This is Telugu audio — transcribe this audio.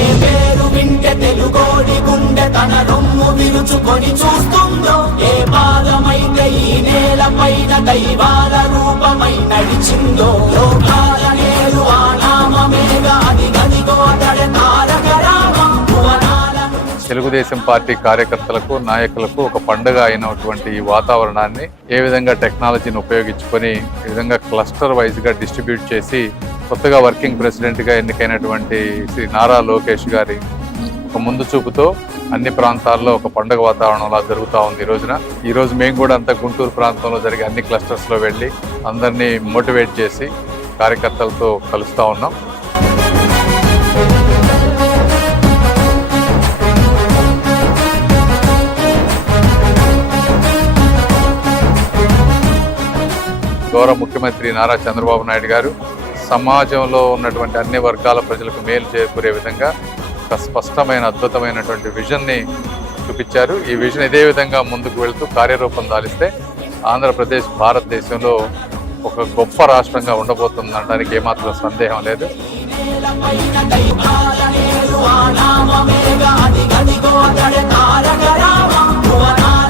ఏ పేరు వింటే తెలుగోడి గుండె తన రొమ్ము విరుచుకొని చూస్తుందో, ఏ పాదమైతే ఈ నేల పైన దైవాల రూపమై నడిచిందో, లోకాల నేరు ఆ నామమేగా అది గదిగో అతడే తారక రామం భువనాల. తెలుగుదేశం పార్టీ కార్యకర్తలకు నాయకులకు ఒక పండుగ అయినటువంటి ఈ వాతావరణాన్ని ఏ విధంగా టెక్నాలజీని ఉపయోగించుకొని ఈ విధంగా క్లస్టర్ వైజ్గా డిస్ట్రిబ్యూట్ చేసి కొత్తగా వర్కింగ్ ప్రెసిడెంట్గా ఎన్నికైనటువంటి శ్రీ నారా లోకేష్ గారి ఒక ముందు చూపుతో అన్ని ప్రాంతాల్లో ఒక పండుగ వాతావరణంలా జరుగుతూ ఉంది. ఈ రోజు మేము కూడా అంతా గుంటూరు ప్రాంతంలో జరిగే అన్ని క్లస్టర్స్లో వెళ్ళి అందరినీ మోటివేట్ చేసి కార్యకర్తలతో కలుస్తూ ఉన్నాం. గౌరవ ముఖ్యమంత్రి నారా చంద్రబాబు నాయుడు గారు సమాజంలో ఉన్నటువంటి అన్ని వర్గాల ప్రజలకు మేలు చేకూరే విధంగా ఒక స్పష్టమైన అద్భుతమైనటువంటి విజన్ని చూపించారు. ఈ విజన్ ఇదే విధంగా ముందుకు వెళ్తూ కార్యరూపం దాలిస్తే ఆంధ్రప్రదేశ్ భారతదేశంలో ఒక గొప్ప రాష్ట్రంగా ఉండబోతుందనడానికి ఏమాత్రం సందేహం లేదు. నామమేగా అది గదిగో అతడే తారక రామం భువనాల